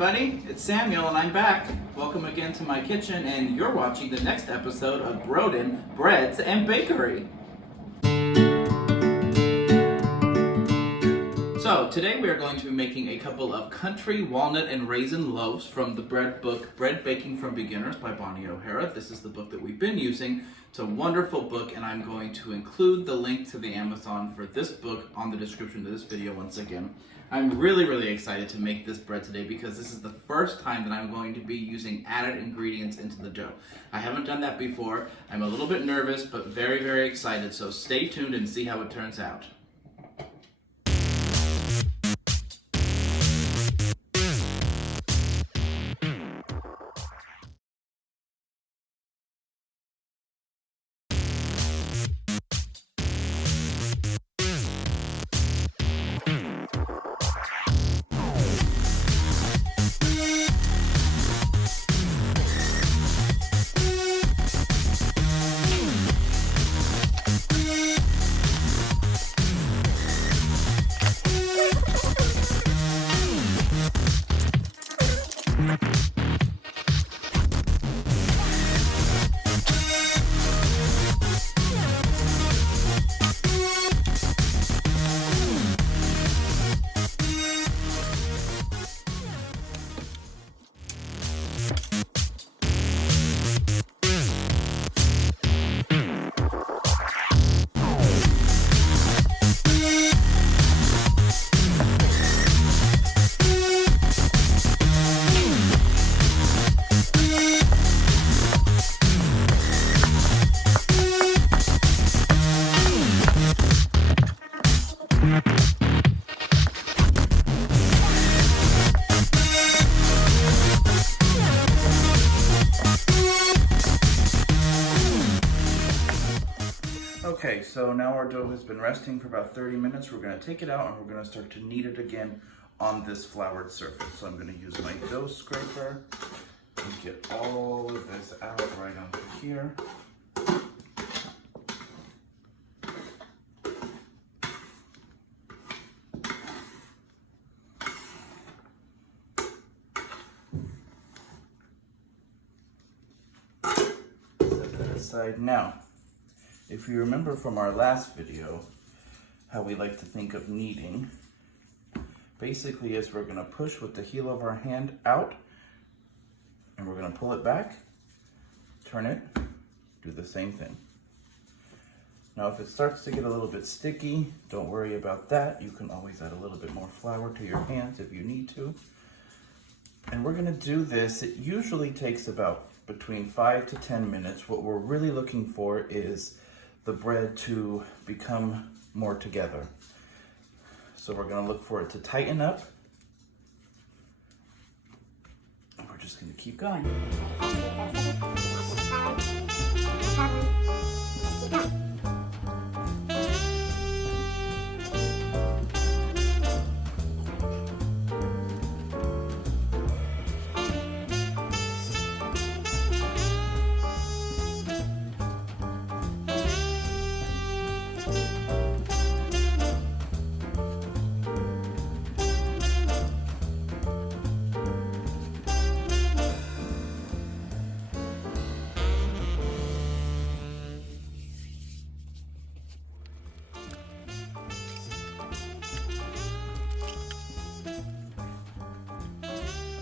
everybody, it's Samuel and I'm back. Welcome again to my kitchen, and you're watching the next episode of Broaden Breads and Bakery. So today we are going to be making a couple of Country Walnut and Raisin Loaves from the bread book Bread Baking for Beginners by Bonnie O'Hara. This is the book that we've been using. It's a wonderful book, and I'm going to include the link to the Amazon for this book on the description of this video once again. I'm really excited to make this bread today because this is the first time that I'm going to be using added ingredients into the dough. I haven't done that before. I'm a little bit nervous, but very excited, so stay tuned and see how it turns out. Okay, so now our dough has been resting for about 30 minutes. We're going to take it out and we're going to start to knead it again on this floured surface. So I'm going to use my dough scraper and get all of this out right onto here. Set that aside now. If you remember from our last video, how we like to think of kneading, basically is we're going to push with the heel of our hand out, and we're going to pull it back, turn it, do the same thing. Now if it starts to get a little bit sticky, don't worry about that. You can always add a little bit more flour to your hands if you need to. And we're going to do this. It usually takes about between 5 to 10 minutes. What we're really looking for is the bread to become more together. So we're going to look for it to tighten up. And we're just going to keep going.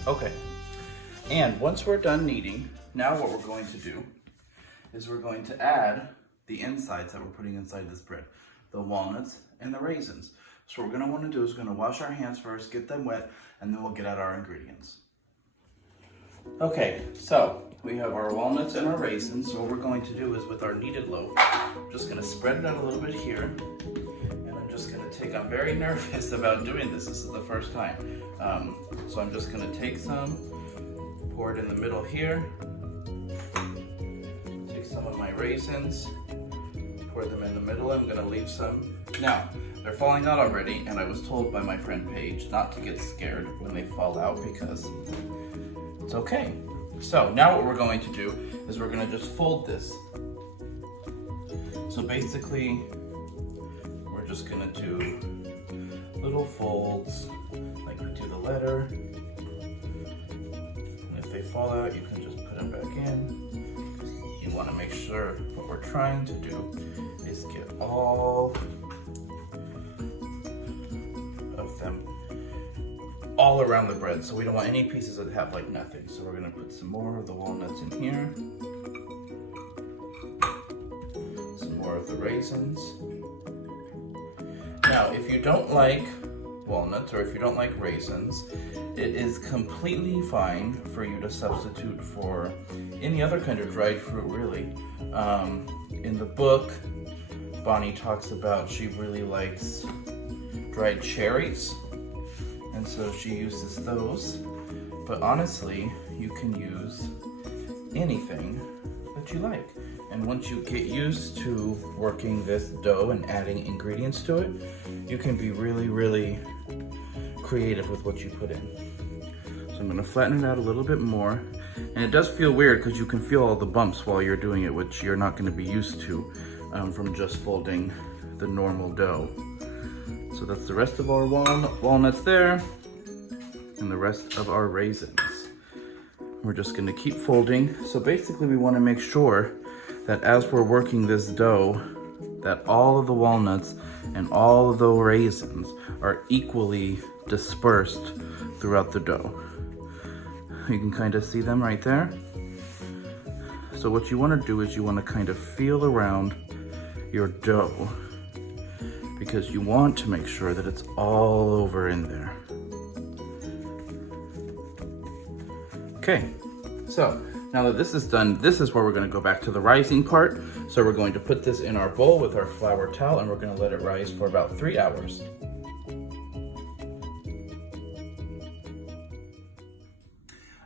Okay, and once we're done kneading, now what we're going to do is we're going to add the insides that we're putting inside this bread, the walnuts and the raisins. So what we're going to want to do is we're going to wash our hands first, get them wet, and then we'll get out our ingredients. Okay, so we have our walnuts and our raisins. So what we're going to do is with our kneaded loaf, I'm just going to spread it out a little bit here, and I'm just going to take, I'm very nervous about doing this. This is the first time. So I'm just going to take some, pour it in the middle here, take some of my raisins, pour them in the middle. I'm going to leave some. Now, they're falling out already, and I was told by my friend Paige not to get scared when they fall out because it's okay. So now what we're going to do is we're going to just fold this. So basically, we're just going to do little folds like we do the letter, they fall out, you can just put them back in. You want to make sure what we're trying to do is get all of them all around the bread. So we don't want any pieces that have like nothing. So we're gonna put some more of the walnuts in here. Some more of the raisins. Now, if you don't like walnuts or if you don't like raisins, it is completely fine for you to substitute for any other kind of dried fruit, really. In the book, Bonnie talks about she really likes dried cherries, and so she uses those. But honestly, you can use anything that you like. And once you get used to working this dough and adding ingredients to it, you can be really, really creative with what you put in. So I'm gonna flatten it out a little bit more. And it does feel weird because you can feel all the bumps while you're doing it, which you're not gonna be used to from just folding the normal dough. So that's the rest of our walnuts there and the rest of our raisins. We're just gonna keep folding. So basically we wanna make sure that as we're working this dough, that all of the walnuts and all of the raisins are equally dispersed throughout the dough. You can kind of see them right there. So what you want to do is you want to kind of feel around your dough because you want to make sure that it's all over in there. Okay, so now that this is done, this is where we're going to go back to the rising part. So we're going to put this in our bowl with our flour towel and we're going to let it rise for about 3 hours.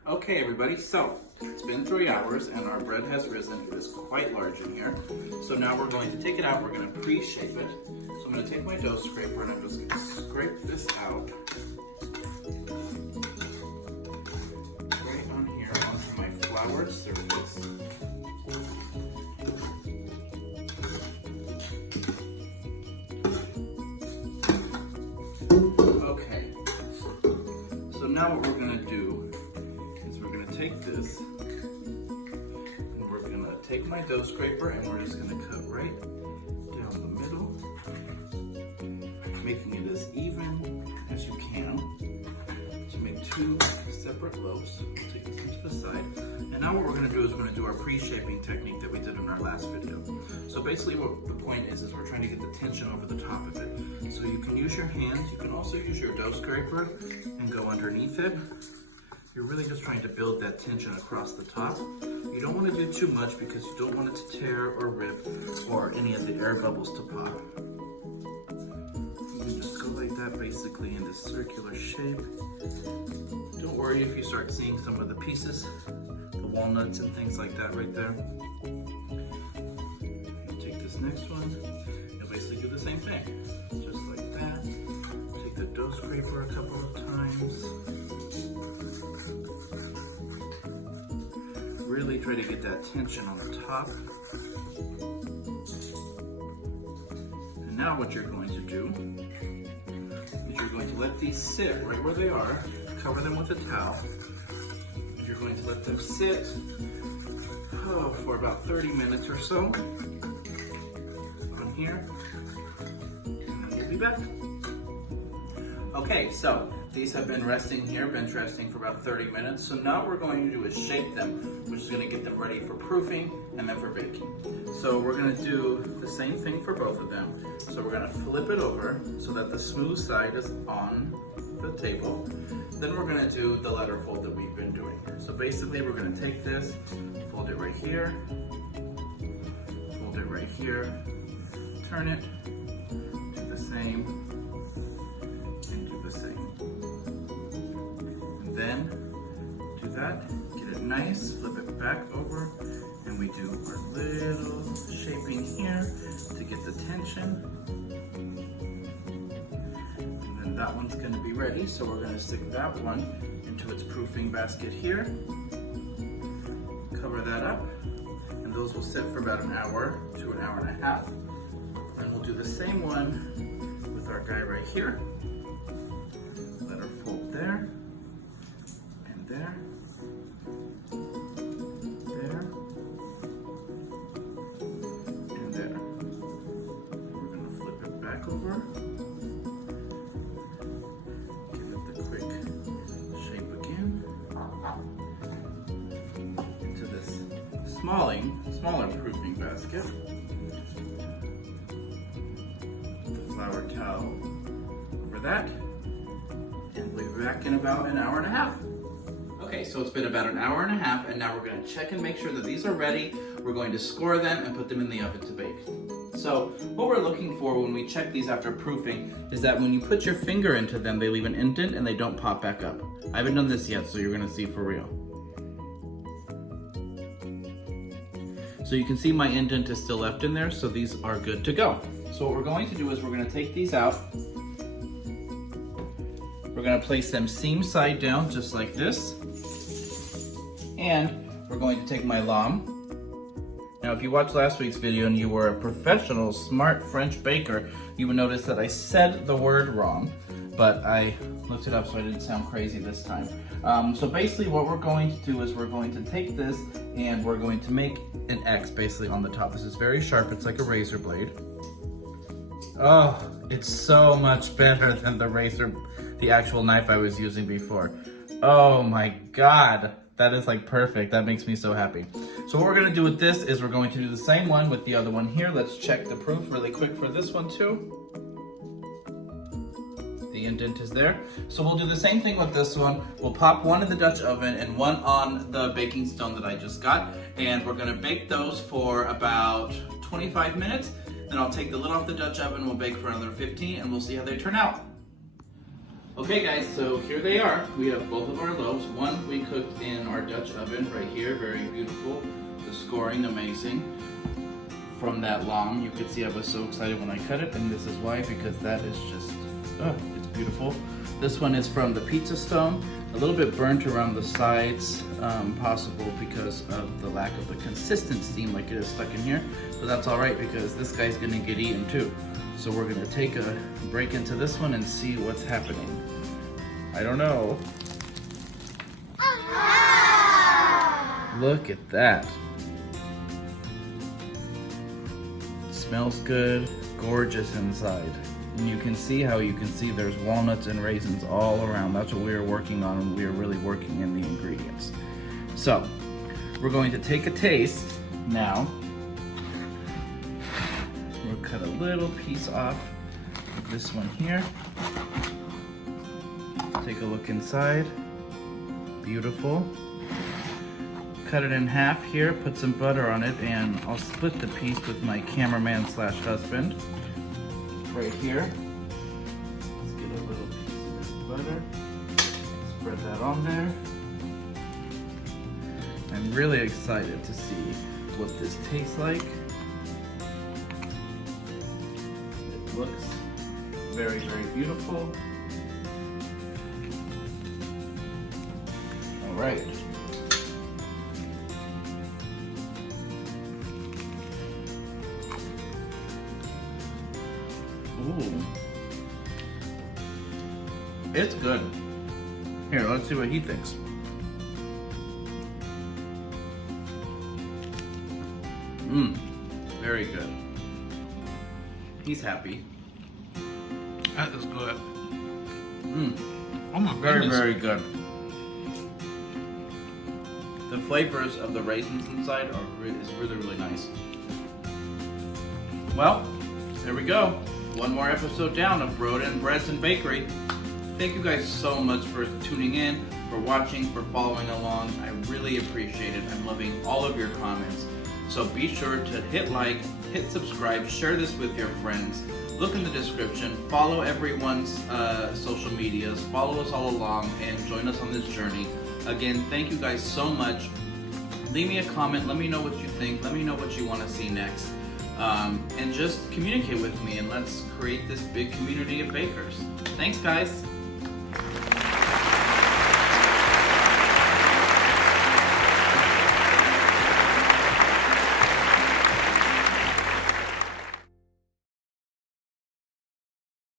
Okay everybody, so it's been 3 hours and our bread has risen. It is quite large in here. So now we're going to take it out, we're going to pre-shape it. So I'm going to take my dough scraper and I'm just going to scrape this out. Right on here onto my floured surface. Okay, so now what we're going to do, take this and we're gonna take my dough scraper and we're just gonna cut right down the middle, making it as even as you can to make 2 separate loaves. We'll take this into the side. And now what we're gonna do is we're gonna do our pre-shaping technique that we did in our last video. So basically what the point is we're trying to get the tension over the top of it. So you can use your hands, you can also use your dough scraper and go underneath it. You're really just trying to build that tension across the top. You don't want to do too much because you don't want it to tear or rip or any of the air bubbles to pop. You can just go like that basically in this circular shape. Don't worry if you start seeing some of the pieces, the walnuts and things like that right there. Take this next one and basically do the same thing. Just like that. Take the dough scraper a couple of times. Really try to get that tension on the top. And now what you're going to do is you're going to let these sit right where they are, cover them with a towel, and you're going to let them sit for about 30 minutes or so on here, and then we'll be back. Okay, so these have been resting here, bench resting for about 30 minutes. So now what we're going to do is shape them, which is going to get them ready for proofing and then for baking. So we're going to do the same thing for both of them. So we're going to flip it over so that the smooth side is on the table. Then we're going to do the letter fold that we've been doing. So basically we're going to take this, fold it right here, fold it right here, turn it, do the same, then do that, get it nice, flip it back over, and we do our little shaping here to get the tension. And then that one's going to be ready, so we're going to stick that one into its proofing basket here. Cover that up, and those will sit for about an hour to an hour and a half. And we'll do the same one with our guy right here. Let her fold there. There, Give it the quick shape again. Into this smaller proofing basket. The flour towel over that. And we'll be back in about an hour and a half. Okay, so it's been about an hour and a half, and now we're going to check and make sure that these are ready. We're going to score them and put them in the oven to bake. So what we're looking for when we check these after proofing is that when you put your finger into them, they leave an indent and they don't pop back up. I haven't done this yet, so you're going to see for real. So you can see my indent is still left in there, so these are good to go. So what we're going to do is we're going to take these out. We're going to place them seam side down, just like this. And we're going to take my lamb. Now, if you watched last week's video and you were a professional, smart French baker, you would notice that I said the word wrong, but I looked it up so I didn't sound crazy this time. So basically what we're going to do is we're going to take this and we're going to make an X basically on the top. This is very sharp, it's like a razor blade. Oh, it's so much better than the actual knife I was using before. Oh my God, that is like perfect. That makes me so happy. So what we're gonna do with this is we're going to do the same one with the other one here. Let's check the proof really quick for this one too. The indent is there. So we'll do the same thing with this one. We'll pop one in the Dutch oven and one on the baking stone that I just got. And we're gonna bake those for about 25 minutes. Then I'll take the lid off the Dutch oven, we'll bake for another 15, and we'll see how they turn out. Okay guys, so here they are. We have both of our loaves. One we cooked in our Dutch oven right here, very beautiful. The scoring, amazing. From that lamb, you could see I was so excited when I cut it, and this is why, because that is just, it's beautiful. This one is from the pizza stone, a little bit burnt around the sides, possible because of the lack of the consistent steam like it is stuck in here. But that's all right because this guy's gonna get eaten too. So we're gonna take a break into this one and see what's happening. I don't know. Look at that. Smells good, gorgeous inside. And you can see there's walnuts and raisins all around. That's what we are working on, and we are really working in the ingredients. So, we're going to take a taste now. We'll cut a little piece off of this one here. Take a look inside. Beautiful. Cut it in half here, put some butter on it, and I'll split the piece with my cameraman / husband. Right here. Let's get a little piece of this butter. Spread that on there. I'm really excited to see what this tastes like. It looks very, very beautiful. All right. Ooh. It's good. Here, let's see what he thinks. Very good. He's happy. That is good. Oh my goodness. Very, very good. The flavors of the raisins inside is really, really nice. Well, there we go. One more episode down of Broaden Breads and Bakery. Thank you guys so much for tuning in, for watching, for following along. I really appreciate it. I'm loving all of your comments. So be sure to hit like, hit subscribe, share this with your friends. Look in the description, follow everyone's social medias, follow us all along, and join us on this journey. Again, thank you guys so much. Leave me a comment, let me know what you think, let me know what you want to see next. And just communicate with me, and let's create this big community of bakers. Thanks, guys.